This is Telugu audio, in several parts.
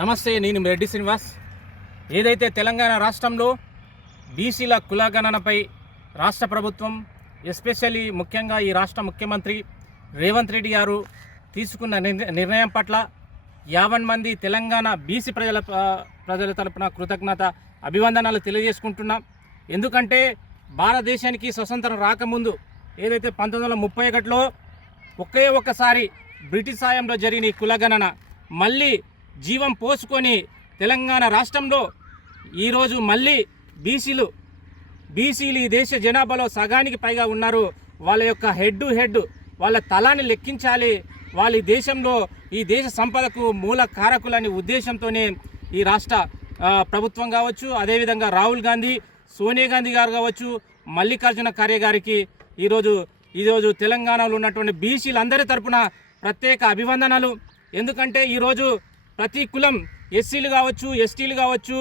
నమస్తే, నేను రెడ్డి శ్రీనివాస్. ఏదైతే తెలంగాణ రాష్ట్రంలో బీసీల కులగణనపై రాష్ట్ర ప్రభుత్వం ఎస్పెషల్లీ ముఖ్యంగా ఈ రాష్ట్ర ముఖ్యమంత్రి రేవంత్ రెడ్డి గారు తీసుకున్న నిర్ణయం పట్ల 50 మంది తెలంగాణ బీసీ ప్రజల తరపున కృతజ్ఞత అభివందనాలు తెలియజేసుకుంటున్నాం. ఎందుకంటే భారతదేశానికి స్వతంత్రం రాకముందు ఏదైతే 1931లో ఒక్కసారి బ్రిటిష్ సాయంలో జరిగిన ఈ కులగణన మళ్ళీ జీవం పోసుకొని తెలంగాణ రాష్ట్రంలో ఈరోజు మళ్ళీ బీసీలు ఈ దేశ జనాభాలో సగానికి పైగా ఉన్నారు. వాళ్ళ యొక్క హెడ్ వాళ్ళ తలాన్ని లెక్కించాలి. వాళ్ళ ఈ దేశ సంపదకు మూల కారకులని ఉద్దేశంతోనే ఈ రాష్ట్ర ప్రభుత్వం కావచ్చు, అదేవిధంగా రాహుల్ గాంధీ, సోనియా గాంధీ గారు కావచ్చు, మల్లికార్జున ఖర్గే గారికి ఈరోజు తెలంగాణలో ఉన్నటువంటి బీసీలందరి తరపున ప్రత్యేక అభివందనాలు. ఎందుకంటే ఈరోజు ప్రతి కులం ఎస్సీలు కావచ్చు, ఎస్టీలు కావచ్చు,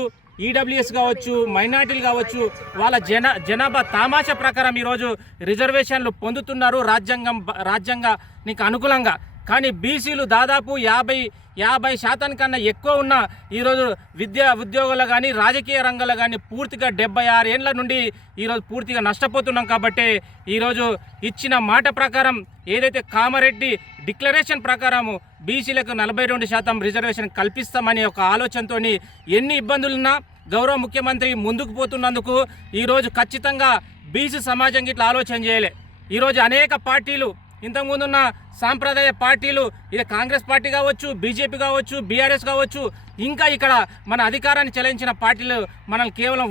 ఈడబ్ల్యూఎస్ కావచ్చు, మైనార్టీలు కావచ్చు, వాళ్ళ జనాభా తామాషా ప్రకారం ఈరోజు రిజర్వేషన్లు పొందుతున్నారు రాజ్యాంగానికి అనుకూలంగా. కానీ బీసీలు దాదాపు 50% కన్నా ఎక్కువ ఉన్న ఈరోజు ఉద్యోగాలు కానీ రాజకీయ రంగంలో కానీ పూర్తిగా 76 ఏళ్ల నుండి ఈరోజు పూర్తిగా నష్టపోతున్నాం. కాబట్టి ఈరోజు ఇచ్చిన మాట ప్రకారం ఏదైతే కామారెడ్డి డిక్లరేషన్ ప్రకారము బీసీలకు 42% రిజర్వేషన్ కల్పిస్తామనే ఒక ఆలోచనతో ఎన్ని ఇబ్బందులున్నా గౌరవ ముఖ్యమంత్రి ముందుకు పోతున్నందుకు ఈరోజు ఖచ్చితంగా బీసీ సమాజం ఇట్లా ఆలోచన చేయలే. ఈరోజు అనేక పార్టీలు, ఇంతకుముందున్న సాంప్రదాయ పార్టీలు, ఇది కాంగ్రెస్ పార్టీ కావచ్చు, బీజేపీ కావచ్చు, బీఆర్ఎస్ కావచ్చు, ఇంకా ఇక్కడ మన అధికారాన్ని చెలాయించిన పార్టీలు మనల్ని కేవలం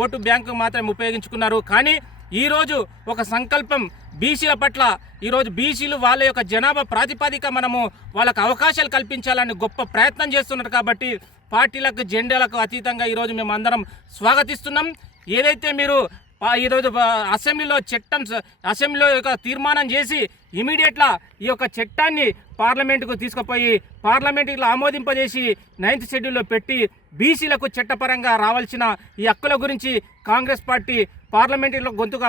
ఓటు బ్యాంకు మాత్రమే ఉపయోగించుకున్నారు. కానీ ఈరోజు ఒక సంకల్పం బీసీల పట్ల, ఈరోజు బీసీలు వాళ్ళ యొక్క జనాభా ప్రాతిపదిక మనము వాళ్ళకు అవకాశాలు కల్పించాలని గొప్ప ప్రయత్నం చేస్తున్నారు. కాబట్టి పార్టీలకు జెండాలకు అతీతంగా ఈరోజు మేము అందరం స్వాగతిస్తున్నాం. ఏదైతే మీరు ఈరోజు అసెంబ్లీలో ఒక తీర్మానం చేసి ఇమీడియట్లా ఈ యొక్క చట్టాన్ని పార్లమెంటుకు తీసుకుపోయి పార్లమెంటులో ఆమోదింపజేసి 9th షెడ్యూల్లో పెట్టి బీసీలకు చట్టపరంగా రావాల్సిన ఈ హక్కుల గురించి కాంగ్రెస్ పార్టీ పార్లమెంటులో గొంతుగా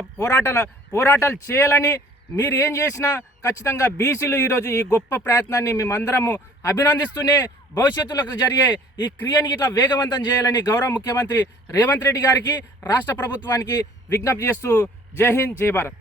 పోరాటాలు చేయాలని, మీరు ఏం చేసినా ఖచ్చితంగా బీసీలు ఈరోజు ఈ గొప్ప ప్రయత్నాన్ని మేమందరము అభినందిస్తూనే భవిష్యత్తులో జరిగే ఈ క్రియని ఇట్లా వేగవంతం చేయాలని గౌరవ ముఖ్యమంత్రి రేవంత్ రెడ్డి గారికి, రాష్ట్ర ప్రభుత్వానికి విజ్ఞప్తి చేస్తూ జై హింద్, జై భారత్.